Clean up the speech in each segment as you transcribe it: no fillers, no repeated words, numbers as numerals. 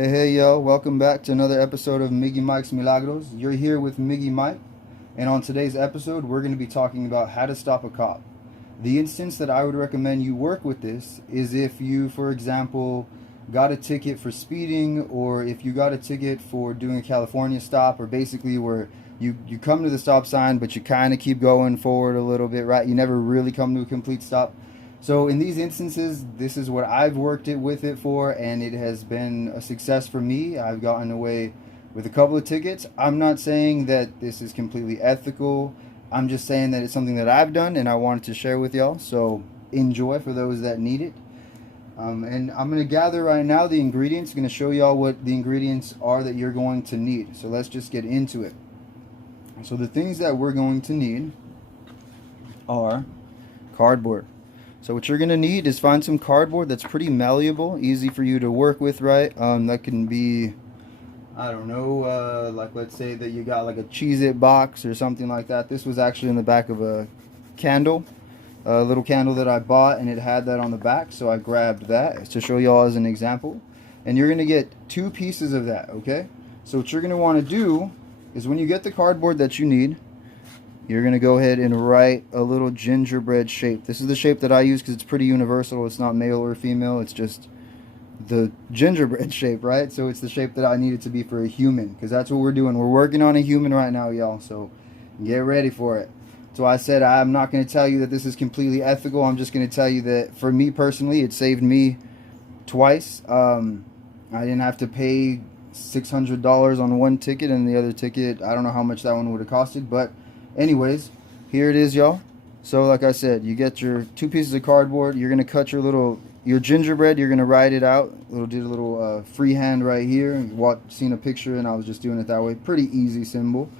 Hey y'all, welcome back to another episode of Miggy Mike's Milagros. You're here with Miggy Mike, and on today's episode we're going to be talking about how to stop a cop. The instance that I would recommend you work with this is if you, for example, got a ticket for speeding, or if you got a ticket for doing a California stop, or basically where you come to the stop sign but you kind of keep going forward a little bit, right? You never really come to a complete stop. So in these instances, this is what I've worked it with it for, and it has been a success for me. I've gotten away with a couple of tickets. I'm not saying that this is completely ethical. I'm just saying that it's something that I've done and I wanted to share with y'all. So enjoy for those that need it. And I'm going to gather right now the ingredients. I'm going to show y'all what the ingredients are that you're going to need. So let's just get into it. So the things that we're going to need are cardboard. So what you're going to need is find some cardboard that's pretty malleable, easy for you to work with, right? That can be, I don't know, like let's say that you got like a Cheez-It box or something like that. This was actually in the back of a candle, a little candle that I bought, and it had that on the back, so I grabbed that to show y'all as an example. And you're going to get 2 pieces of that, okay? So what you're going to want to do is when you get the cardboard that you need, you're going to go ahead and write a little gingerbread shape. This is the shape that I use because it's pretty universal. It's not male or female. It's just the gingerbread shape, right? So it's the shape that I need it to be for a human, because that's what we're doing. We're working on a human right now, y'all. So get ready for it. So I said I'm not going to tell you that this is completely ethical. I'm just going to tell you that for me personally, it saved me twice. I didn't have to pay $600 on one ticket, and the other ticket, I don't know how much that one would have costed, but anyways, here it is, y'all. So like I said, you get your 2 pieces of cardboard. You're going to cut your gingerbread. You're going to write it out. Do a little freehand right here. Seen a picture and I was just doing it that way. Pretty easy symbol.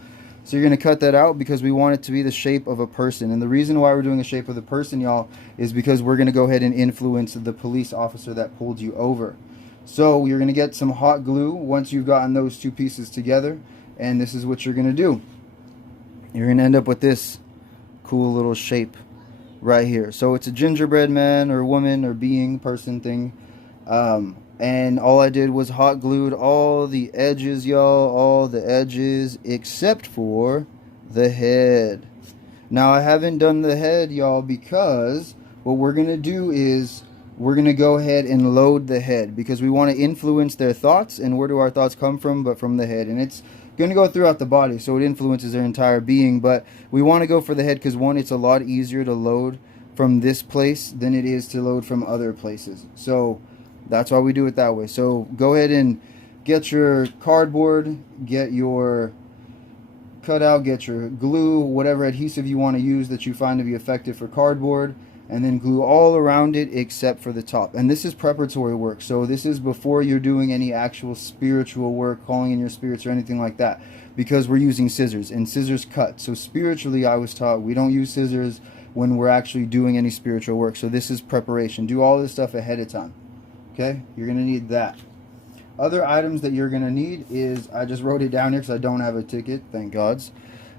So you're going to cut that out because we want it to be the shape of a person. And the reason why we're doing the shape of the person, y'all, is because we're going to go ahead and influence the police officer that pulled you over. So you're going to get some hot glue once you've gotten those 2 pieces together. And this is what you're going to do. You're going to end up with this cool little shape right here. So it's a gingerbread man or woman or being, person, thing. And all I did was hot glued all the edges, y'all. All the edges except for the head. Now I haven't done the head, y'all, because what we're going to do is we're going to go ahead and load the head, because we want to influence their thoughts. And where do our thoughts come from? But from the head. And it's going to go throughout the body, so it influences their entire being. But we want to go for the head because, one, it's a lot easier to load from this place than it is to load from other places. So that's why we do it that way. So go ahead and get your cardboard, get your cutout, get your glue, whatever adhesive you want to use that you find to be effective for cardboard, and then glue all around it except for the top. And this is preparatory work, so this is before you're doing any actual spiritual work, calling in your spirits or anything like that, because we're using scissors, and scissors cut. So spiritually, I was taught we don't use scissors when we're actually doing any spiritual work. So this is preparation. Do all this stuff ahead of time. Okay, you're going to need that. Other items that you're going to need is, I just wrote it down here because I don't have a ticket, thank gods.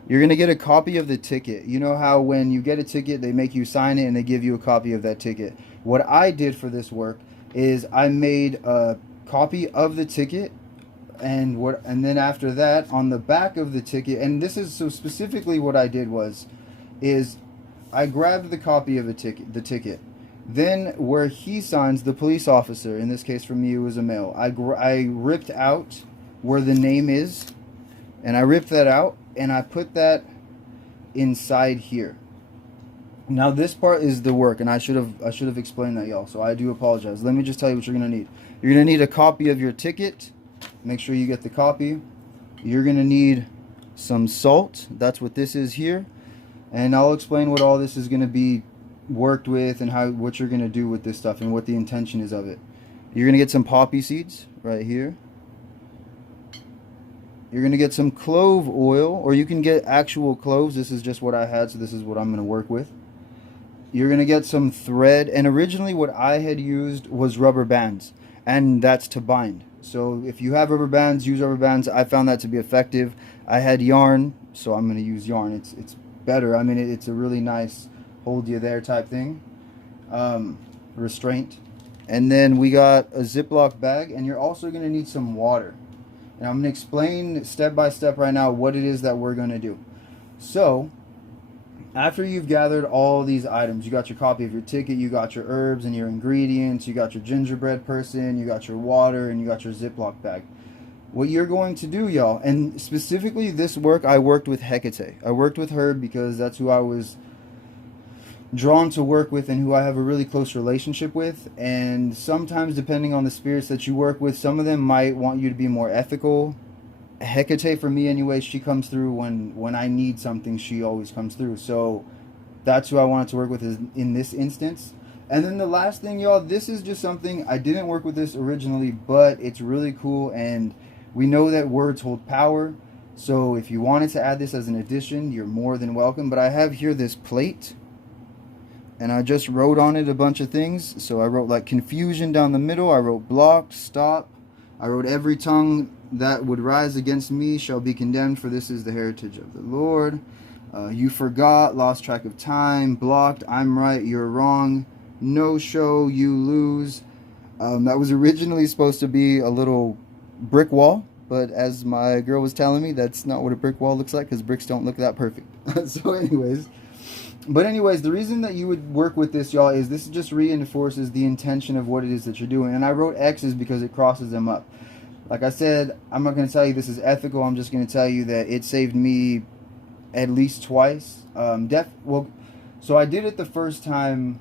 You're going to get a copy of the ticket. You know how when you get a ticket, they make you sign it and they give you a copy of that ticket. What I did for this work is I made a copy of the ticket, and then after that, on the back of the ticket, and this is, so specifically what I did is I grabbed the copy of the ticket. Then where he signs, the police officer, in this case for me it was a male, I ripped out where the name is, and I ripped that out, and I put that inside here. Now this part is the work, and I should have explained that, y'all, so I do apologize. Let me just tell you what you're going to need. You're going to need a copy of your ticket. Make sure you get the copy. You're going to need some salt. That's what this is here. And I'll explain what all this is going to be worked with, and what you're going to do with this stuff, and what the intention is of it. You're going to get some poppy seeds right here. You're going to get some clove oil, or you can get actual cloves. This is just what I had, so this is what I'm going to work with. You're going to get some thread, and originally what I had used was rubber bands, and that's to bind. So if you have rubber bands, use rubber bands. I found that to be effective. I had yarn, so I'm going to use yarn. It's better. I mean, it's a really nice hold you there type thing, restraint. And then we got a Ziploc bag, and you're also going to need some water. And I'm going to explain step by step right now what it is that we're going to do. So, after you've gathered all these items, you got your copy of your ticket, you got your herbs and your ingredients, you got your gingerbread person, you got your water, and you got your Ziploc bag. What you're going to do, y'all, and specifically this work, I worked with Hecate. I worked with her because that's who I was drawn to work with and who I have a really close relationship with. And sometimes, depending on the spirits that you work with, some of them might want you to be more ethical. Hecate, for me anyway, she comes through when I need something. She always comes through. So that's who I wanted to work with in this instance. And then the last thing, y'all, this is just something, I didn't work with this originally, but it's really cool, and we know that words hold power. So if you wanted to add this as an addition, you're more than welcome. But I have here this plate, and I just wrote on it a bunch of things. So I wrote like confusion down the middle. I wrote blocked, stop. I wrote every tongue that would rise against me shall be condemned, for this is the heritage of the Lord. You forgot, lost track of time, blocked, I'm right, you're wrong, no show, you lose. That was originally supposed to be a little brick wall, but as my girl was telling me, that's not what a brick wall looks like, because bricks don't look that perfect. So anyways, the reason that you would work with this, y'all, is this just reinforces the intention of what it is that you're doing. And I wrote X's because it crosses them up. Like I said, I'm not going to tell you this is ethical. I'm just going to tell you that it saved me at least twice. So I did it the first time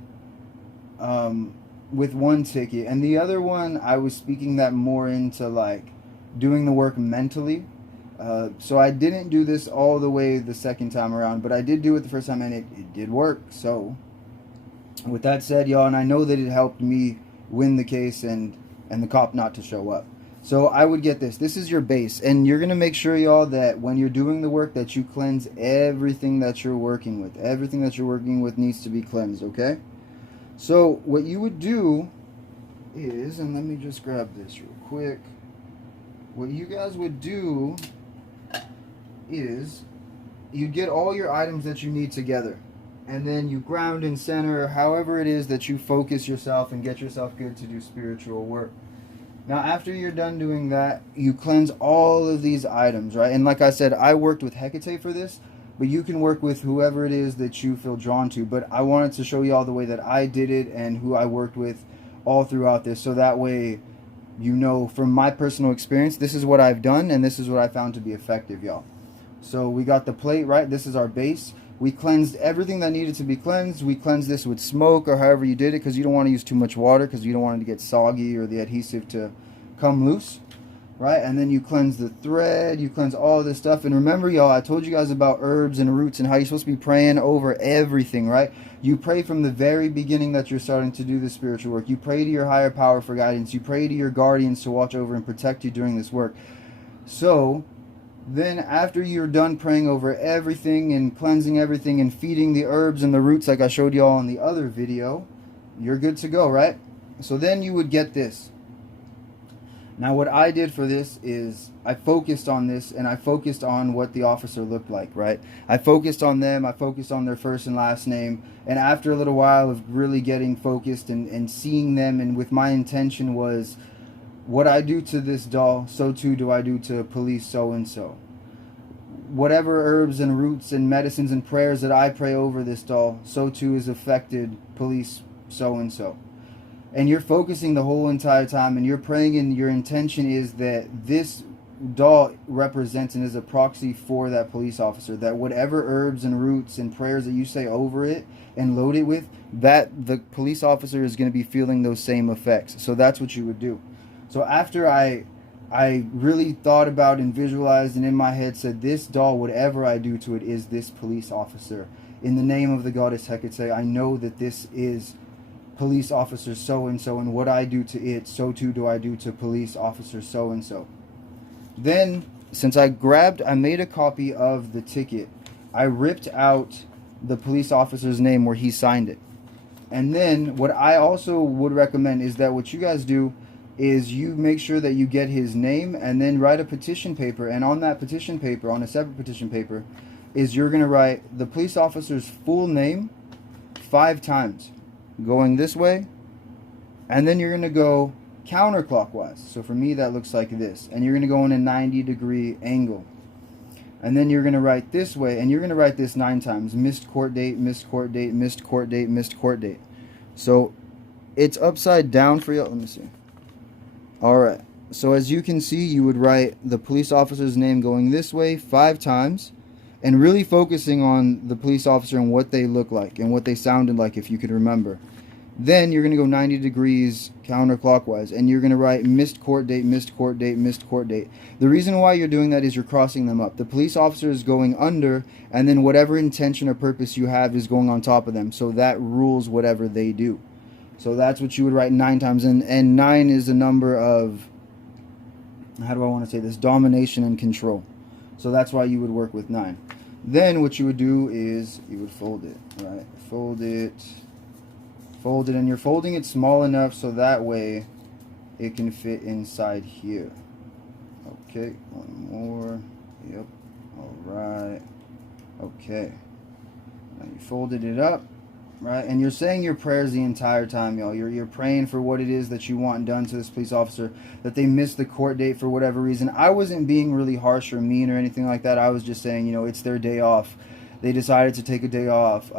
with one ticket, and the other one I was speaking that more into like doing the work mentally. So I didn't do this all the way the second time around, but I did do it the first time, and it did work. So with that said, y'all, and I know that it helped me win the case and the cop not to show up. So I would get this. This is your base, and you're going to make sure, y'all, that when you're doing the work that you cleanse everything that you're working with. Everything that you're working with needs to be cleansed, okay? So what you would do is, and let me just grab this real quick. What you guys would do is you get all your items that you need together, and then you ground and center however it is that you focus yourself and get yourself good to do spiritual work. Now after you're done doing that, you cleanse all of these items, right? And like I said, I worked with Hecate for this, but you can work with whoever it is that you feel drawn to. But I wanted to show you all the way that I did it and who I worked with all throughout this, so that way you know from my personal experience, this is what I've done and this is what I found to be effective, y'all. So we got the plate, right? This is our base. We cleansed everything that needed to be cleansed. We cleansed this with smoke or however you did it, because you don't want to use too much water because you don't want it to get soggy or the adhesive to come loose, right? And then you cleanse the thread, you cleanse all this stuff. And remember, y'all, I told you guys about herbs and roots and how you're supposed to be praying over everything, right? You pray from the very beginning that you're starting to do the spiritual work. You pray to your higher power for guidance. You pray to your guardians to watch over and protect you during this work. So then after you're done praying over everything and cleansing everything and feeding the herbs and the roots like I showed y'all in the other video, you're good to go, right? So then you would get this. Now what I did for this is I focused on this, and I focused on what the officer looked like, right? I focused on them, I focused on their first and last name, and after a little while of really getting focused and seeing them, and with my intention was, what I do to this doll, so too do I do to police so-and-so. Whatever herbs and roots and medicines and prayers that I pray over this doll, so too is affected police so-and-so. And you're focusing the whole entire time, and you're praying, and your intention is that this doll represents and is a proxy for that police officer, that whatever herbs and roots and prayers that you say over it and load it with, that the police officer is going to be feeling those same effects. So that's what you would do. So after I really thought about and visualized and in my head said, this doll, whatever I do to it, is this police officer. In the name of the goddess Hecate, I know that this is police officer so-and-so, and what I do to it, so too do I do to police officer so-and-so. Then, since I made a copy of the ticket, I ripped out the police officer's name where he signed it. And then, what I also would recommend is that what you guys do is you make sure that you get his name, and then write a petition paper, and on that petition paper, on a separate petition paper, is you're going to write the police officer's full name 5 times. Going this way, And then you're going to go counterclockwise. So for me, that looks like this. And you're going to go in a 90-degree angle. And then you're going to write this way, and you're going to write this 9 times. Missed court date, missed court date, missed court date, missed court date. So it's upside down for you. Let me see. All right. So as you can see, you would write the police officer's name going this way 5 times, and really focusing on the police officer and what they look like and what they sounded like, if you could remember. Then you're going to go 90 degrees counterclockwise, and you're going to write missed court date, missed court date, missed court date. The reason why you're doing that is you're crossing them up. The police officer is going under, and then whatever intention or purpose you have is going on top of them. So that rules whatever they do. So that's what you would write 9 times. And 9 is a number of, how do I want to say this, domination and control. So that's why you would work with 9. Then what you would do is you would fold it, right? Fold it, and you're folding it small enough so that way it can fit inside here. Okay, one more. Yep. All right. Okay. Now you folded it up, right? And you're saying your prayers the entire time, y'all. You're praying for what it is that you want done to this police officer, that they missed the court date for whatever reason. I wasn't being really harsh or mean or anything like that. I was just saying, you know, it's their day off. They decided to take a day off.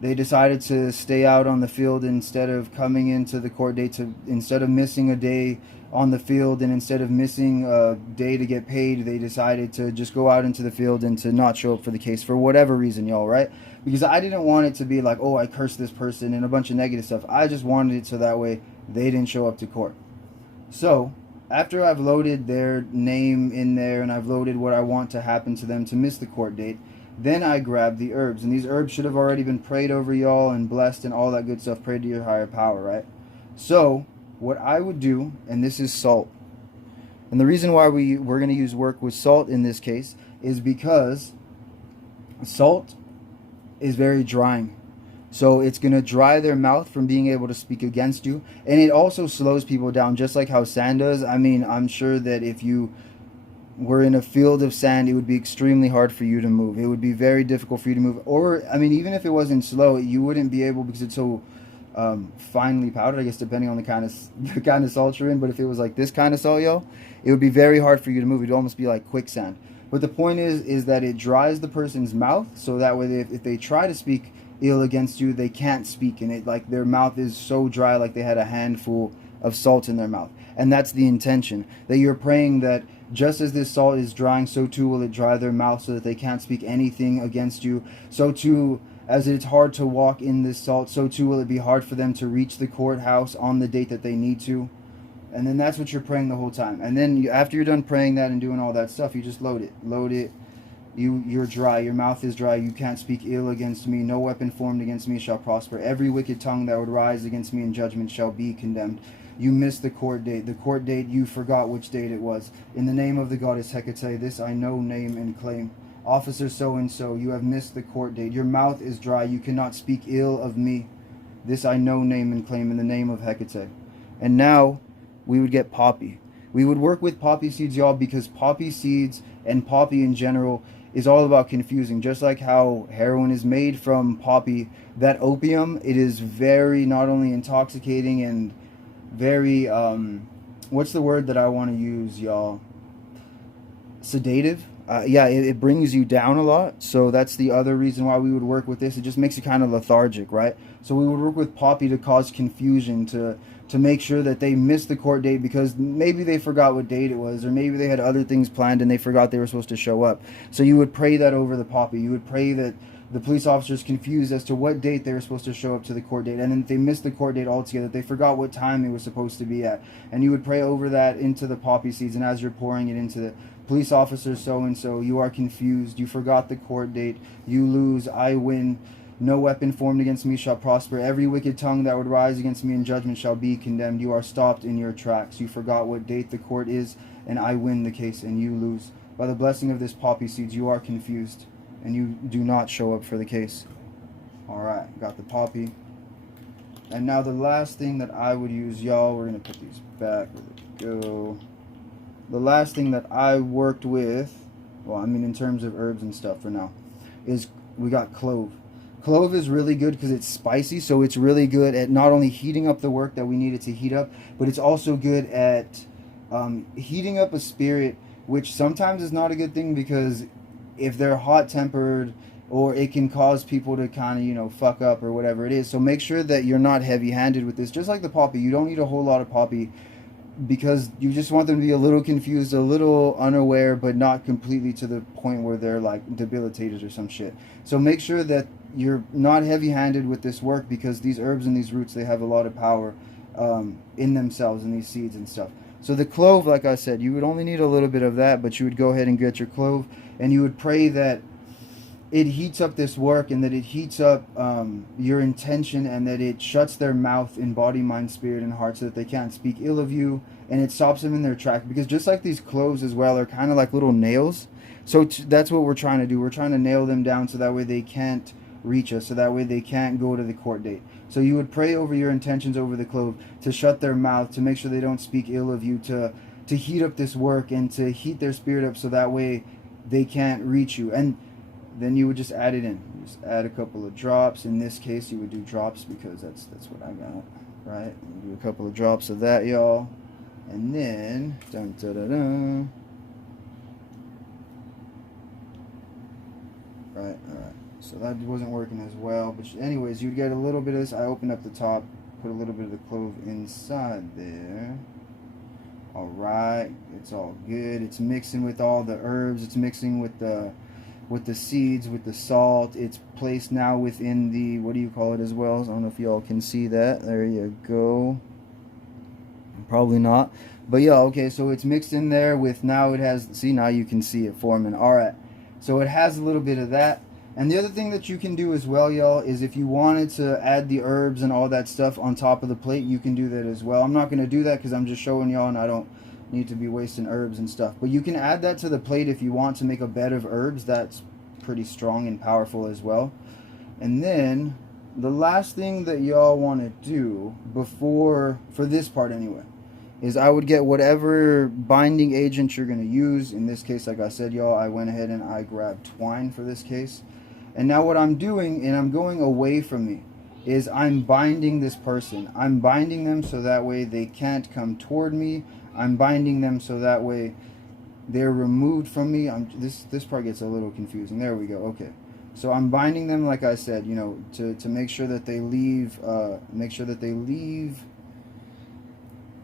They decided to stay out on the field instead of coming into the court date, instead of missing a day on the field, and instead of missing a day to get paid, they decided to just go out into the field and to not show up for the case for whatever reason, y'all, right? Because I didn't want it to be like, oh, I cursed this person and a bunch of negative stuff. I just wanted it so that way they didn't show up to court. So after I've loaded their name in there and I've loaded what I want to happen to them to miss the court date, then I grab the herbs. And these herbs should have already been prayed over, y'all, and blessed and all that good stuff. Prayed to your higher power, right? So what I would do, and this is salt. And the reason why we're going to work with salt in this case is because salt is very drying. So it's going to dry their mouth from being able to speak against you. And it also slows people down, just like how sand does. I mean, I'm sure that if you were in a field of sand, it would be extremely hard for you to move. It would be very difficult for you to move. Or, I mean, even if it wasn't slow, you wouldn't be able, because it's so finely powdered, I guess, depending on the kind of salt you're in. But if it was like this kind of salt, yo, it would be very hard for you to move. It'd almost be like quicksand. But the point is that it dries the person's mouth, so that way if they try to speak ill against you, they can't speak. And it, like, their mouth is so dry, like they had a handful of salt in their mouth. And that's the intention, that you're praying that just as this salt is drying, so too will it dry their mouth, so that they can't speak anything against you. So too, as it's hard to walk in this salt, so too will it be hard for them to reach the courthouse on the date that they need to. And then that's what you're praying the whole time. And then after you're done praying that and doing all that stuff, you just load it. You're dry, your mouth is dry, you can't speak ill against me. No weapon formed against me shall prosper. Every wicked tongue that would rise against me in judgment shall be condemned. You missed the court date. The court date, you forgot which date it was. In the name of the goddess Hecate, this I know, name, and claim. Officer so-and-so, you have missed the court date. Your mouth is dry. You cannot speak ill of me. This I know, name, and claim in the name of Hecate. And now we would get poppy. We would work with poppy seeds, y'all, because poppy seeds and poppy in general is all about confusing. Just like how heroin is made from poppy, that opium, it is very not only intoxicating and very, what's the word that I want to use, y'all? Sedative. Yeah, it brings you down a lot. So that's the other reason why we would work with this. It just makes you kind of lethargic, right? So we would work with poppy to cause confusion, to make sure that they missed the court date because maybe they forgot what date it was, or maybe they had other things planned and they forgot they were supposed to show up. So you would pray that over the poppy. You would pray that the police officers confused as to what date they were supposed to show up to the court date, and then they missed the court date altogether. They forgot what time it was supposed to be at, and you would pray over that into the poppy seeds. And as you're pouring it into the police officer so-and-so, you are confused, you forgot the court date, you lose, I win, no weapon formed against me shall prosper, every wicked tongue that would rise against me in judgment shall be condemned. You are stopped in your tracks, you forgot what date the court is, and I win the case and you lose. By the blessing of this poppy seeds, you are confused and you do not show up for the case. Alright, got the poppy. And now the last thing that I would use, y'all, we're going to put these back. Where they go? The last thing that I worked with, well, I mean in terms of herbs and stuff for now, is we got clove. Clove is really good because it's spicy, so it's really good at not only heating up the work that we need it to heat up, but it's also good at heating up a spirit, which sometimes is not a good thing, because if they're hot tempered, or it can cause people to kind of, you know, fuck up or whatever it is. So make sure that you're not heavy handed with this. Just like the poppy, you don't need a whole lot of poppy, because you just want them to be a little confused, a little unaware, but not completely to the point where they're like debilitated or some shit. So make sure that you're not heavy-handed with this work, because these herbs and these roots, they have a lot of power in themselves, in these seeds and stuff. So the clove, like I said, you would only need a little bit of that, but you would go ahead and get your clove, and you would pray that it heats up this work, and that it heats up your intention, and that it shuts their mouth in body, mind, spirit, and heart, so that they can't speak ill of you, and it stops them in their track. Because just like these cloves as well are kind of like little nails, so that's what we're trying to do. We're trying to nail them down, so that way they can't reach us, so that way they can't go to the court date. So you would pray over your intentions over the clove to shut their mouth, to make sure they don't speak ill of you, to heat up this work, and to heat their spirit up, so that way they can't reach you. And then you would just add it in. You just add a couple of drops. In this case, you would do drops, because that's what I got, right? You do a couple of drops of that, y'all, and then dun, dun, dun, dun. Right, all right. So that wasn't working as well, but anyways, you'd get a little bit of this. I opened up the top, put a little bit of the clove inside there. All right, it's all good. It's mixing with all the herbs. It's mixing with the seeds, with the salt. It's placed now within the, what do you call it as well? I don't know if y'all can see that. There you go. Probably not. But yeah, okay, so it's mixed in there with, now it has, see, now you can see it forming. All right, so it has a little bit of that. And the other thing that you can do as well, y'all, is if you wanted to add the herbs and all that stuff on top of the plate, you can do that as well. I'm not going to do that because I'm just showing y'all, and I don't need to be wasting herbs and stuff. But you can add that to the plate if you want to make a bed of herbs. That's pretty strong and powerful as well. And then the last thing that y'all want to do before, for this part anyway, is I would get whatever binding agent you're going to use. In this case, like I said, y'all, I went ahead and I grabbed twine for this case. And now what I'm doing, and I'm going away from me, is I'm binding this person. I'm binding them so that way they can't come toward me. I'm binding them so that way they're removed from me. This part gets a little confusing. There we go. Okay. So I'm binding them, like I said, you know, to make sure that they leave,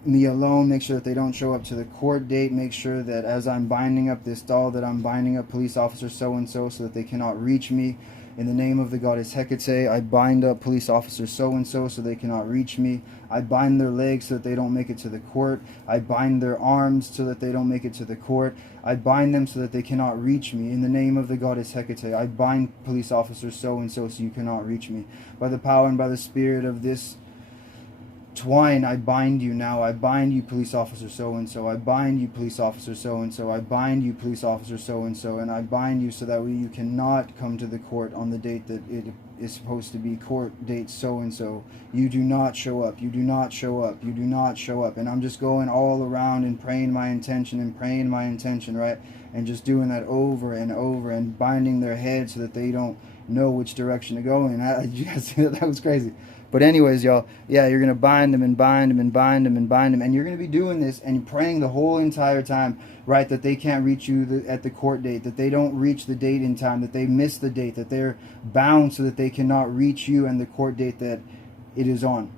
me alone, make sure that they don't show up to the court date, make sure that as I'm binding up this doll, that I'm binding up police officer so-and-so so that they cannot reach me. In the name of the goddess Hecate, I bind up police officer so-and-so so they cannot reach me. I bind their legs so that they don't make it to the court. I bind their arms so that they don't make it to the court. I bind them so that they cannot reach me. In the name of the goddess Hecate, I bind police officer so-and-so so you cannot reach me. By the power and by the spirit of this twine, I bind you now. I bind you, police officer so-and-so. I bind you, police officer so-and-so. I bind you, police officer so-and-so. And I bind you so that way you cannot come to the court on the date that it is supposed to be, court date so-and-so. You do not show up. You do not show up. You do not show up. And I'm just going all around and praying my intention and praying my intention, right? And just doing that over and over and binding their head so that they don't know which direction to go in. You guys see that? That was crazy. But anyways, y'all, yeah, you're going to bind them and bind them and bind them and bind them. And you're going to be doing this and praying the whole entire time, right, that they can't reach you at the court date, that they don't reach the date in time, that they miss the date, that they're bound so that they cannot reach you and the court date that it is on.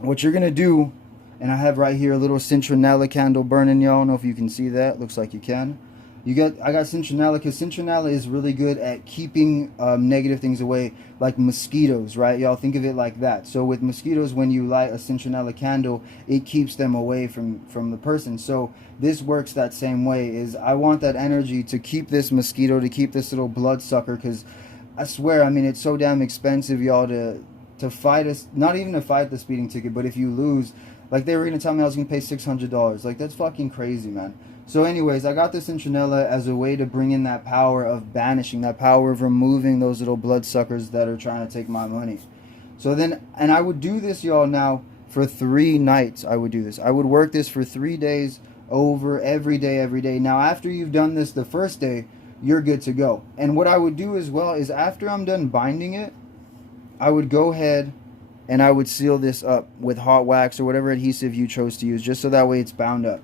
What you're going to do, and I have right here a little citronella candle burning, y'all. I don't know if you can see that. Looks like you can. I got citronella because citronella is really good at keeping negative things away, like mosquitoes, right? Y'all think of it like that. So with mosquitoes, when you light a citronella candle, it keeps them away from the person. So this works that same way. Is I want that energy to keep this mosquito, to keep this little bloodsucker, because I swear, I mean, it's so damn expensive, y'all, to fight us. Not even to fight the speeding ticket, but if you lose, like they were gonna tell me I was gonna pay $600. Like that's fucking crazy, man. So anyways, I got this citronella as a way to bring in that power of banishing, that power of removing those little bloodsuckers that are trying to take my money. So then, and I would do this, y'all, now for 3 nights. I would do this. I would work this for 3 days over every day, every day. Now, after you've done this the first day, you're good to go. And what I would do as well is after I'm done binding it, I would go ahead and I would seal this up with hot wax or whatever adhesive you chose to use, just so that way it's bound up.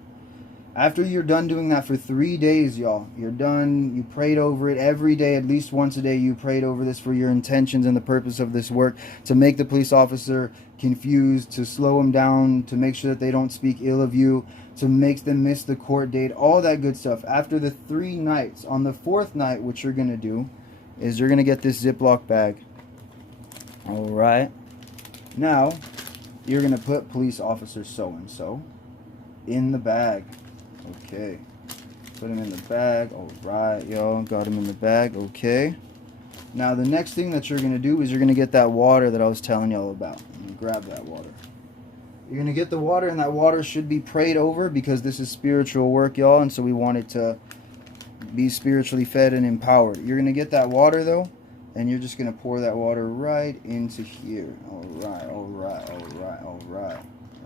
After you're done doing that for 3 days, y'all, you're done, you prayed over it every day, at least once a day, you prayed over this for your intentions and the purpose of this work, to make the police officer confused, to slow them down, to make sure that they don't speak ill of you, to make them miss the court date, all that good stuff. After the 3 nights, on the 4th night, what you're going to do is you're going to get this Ziploc bag. Alright. Now, you're going to put police officer so-and-so in the bag. Okay. Put him in the bag. Alright, y'all. Got him in the bag. Okay. Now, the next thing that you're going to do is you're going to get that water that I was telling y'all about. Grab that water. You're going to get the water, and that water should be prayed over because this is spiritual work, y'all, and so we want it to be spiritually fed and empowered. You're going to get that water, though, and you're just going to pour that water right into here. Alright, alright, alright, alright.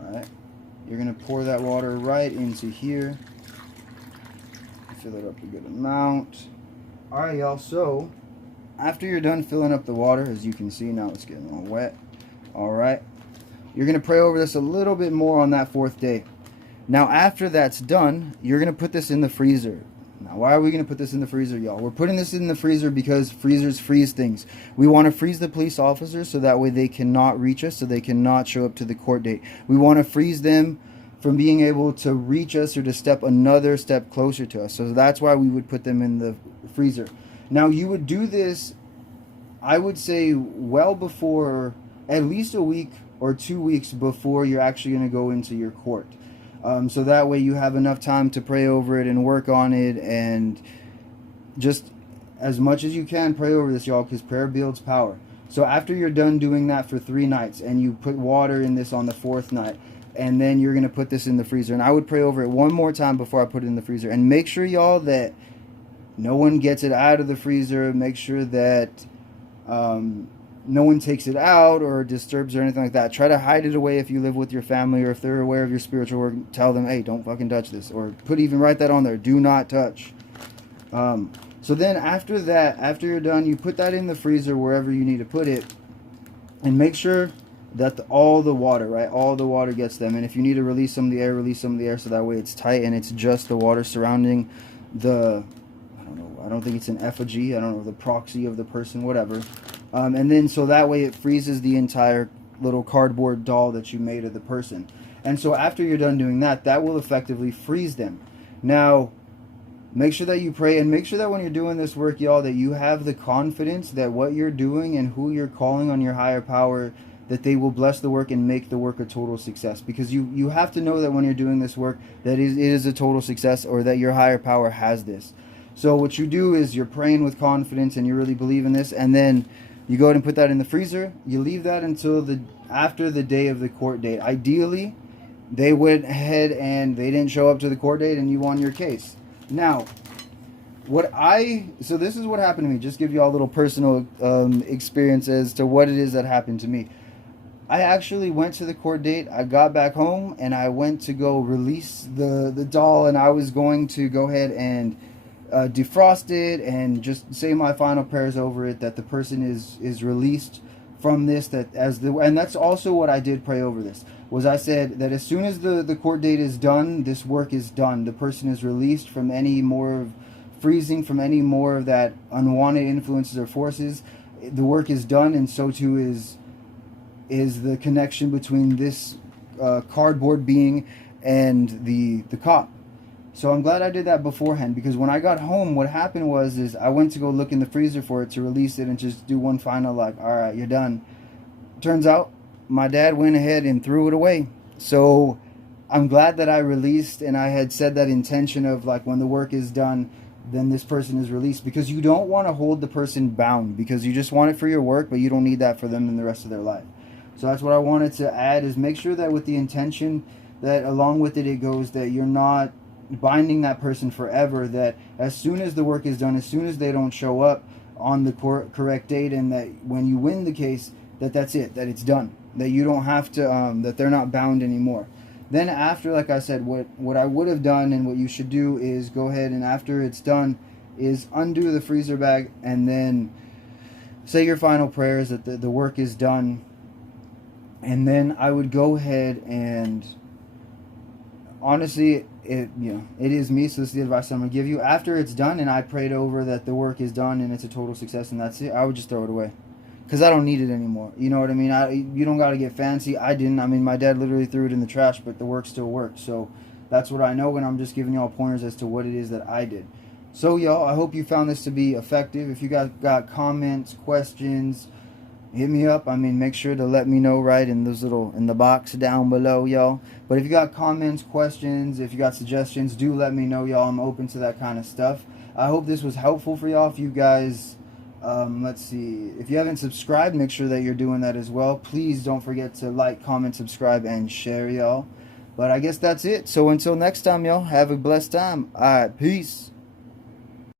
Alright. You're going to pour that water right into here. Fill it up a good amount. Alright, y'all, so after you're done filling up the water, as you can see now it's getting all wet. Alright. You're going to pray over this a little bit more on that 4th day. Now, after that's done, you're going to put this in the freezer. Now, why are we going to put this in the freezer, y'all? We're putting this in the freezer because freezers freeze things. We want to freeze the police officers so that way they cannot reach us, so they cannot show up to the court date. We want to freeze them from being able to reach us or to step another step closer to us. So that's why we would put them in the freezer. Now, you would do this, I would say, well before, at least a week or 2 weeks before you're actually going to go into your court. So that way you have enough time to pray over it and work on it, and just as much as you can pray over this, y'all, because prayer builds power. So after you're done doing that for 3 nights and you put water in this on the 4th night, and then you're going to put this in the freezer, and I would pray over it one more time before I put it in the freezer, and make sure, y'all, that no one gets it out of the freezer. Make sure that no one takes it out or disturbs or anything like that. Try to hide it away if you live with your family, or if they're aware of your spiritual work, tell them, hey, don't fucking touch this, or write that on there, do not touch. So then after that, after you're done, you put that in the freezer wherever you need to put it, and make sure that all the water, right, all the water gets them. And if you need to release some of the air, release some of the air, so that way it's tight and it's just the water surrounding the, I don't think it's an effigy, I don't know, the proxy of the person, whatever. And then so that way it freezes the entire little cardboard doll that you made of the person. And so after you're done doing that, that will effectively freeze them. Now, make sure that you pray, and make sure that when you're doing this work, y'all, that you have the confidence that what you're doing and who you're calling on your higher power, that they will bless the work and make the work a total success. Because you have to know that when you're doing this work, that it is a total success, or that your higher power has this. So what you do is you're praying with confidence and you really believe in this, and then you go ahead and put that in the freezer. You leave that until after the day of the court date. Ideally, they went ahead and they didn't show up to the court date and you won your case. Now, so this is what happened to me. Just give you all a little personal experience as to what it is that happened to me. I actually went to the court date. I got back home and I went to go release the doll, and I was going to go ahead and defrost it and just say my final prayers over it, that the person is released from this, and that's also what I did pray over this, was I said that as soon as the court date is done, this work is done. The person is released from any more of freezing, from any more of that unwanted influences or forces. The work is done, and so too is the connection between this cardboard being and the cop. So I'm glad I did that beforehand, because when I got home, what happened was I went to go look in the freezer for it to release it and just do one final, like, all right, you're done. Turns out my dad went ahead and threw it away. So I'm glad that I released, and I had said that intention of, like, when the work is done, then this person is released, because you don't want to hold the person bound, because you just want it for your work, but you don't need that for them in the rest of their life. So that's what I wanted to add, is make sure that with the intention, that along with it goes that you're not binding that person forever, that as soon as the work is done, as soon as they don't show up on the correct date, and that when you win the case, that's it, that it's done, that you don't have to, that they're not bound anymore. Then after, like I said, what I would have done and what you should do is go ahead and after it's done, is undo the freezer bag and then say your final prayers that the work is done. And then I would go ahead and, honestly, it is me, so this is the advice I'm going to give you. After it's done and I prayed over that the work is done and it's a total success and that's it, I would just throw it away. Because I don't need it anymore. You know what I mean? You don't got to get fancy. I didn't. I mean, my dad literally threw it in the trash, but the work still worked. So that's what I know, and I'm just giving y'all pointers as to what it is that I did. So, y'all, I hope you found this to be effective. If you got comments, questions, hit me up. I mean, make sure to let me know right in the box down below, y'all. But if you got comments, questions, if you got suggestions, do let me know, y'all. I'm open to that kind of stuff. I hope this was helpful for y'all. If you guys, let's see, if you haven't subscribed, make sure that you're doing that as well. Please don't forget to like, comment, subscribe, and share, y'all. But I guess that's it. So until next time, y'all, have a blessed time. All right, peace.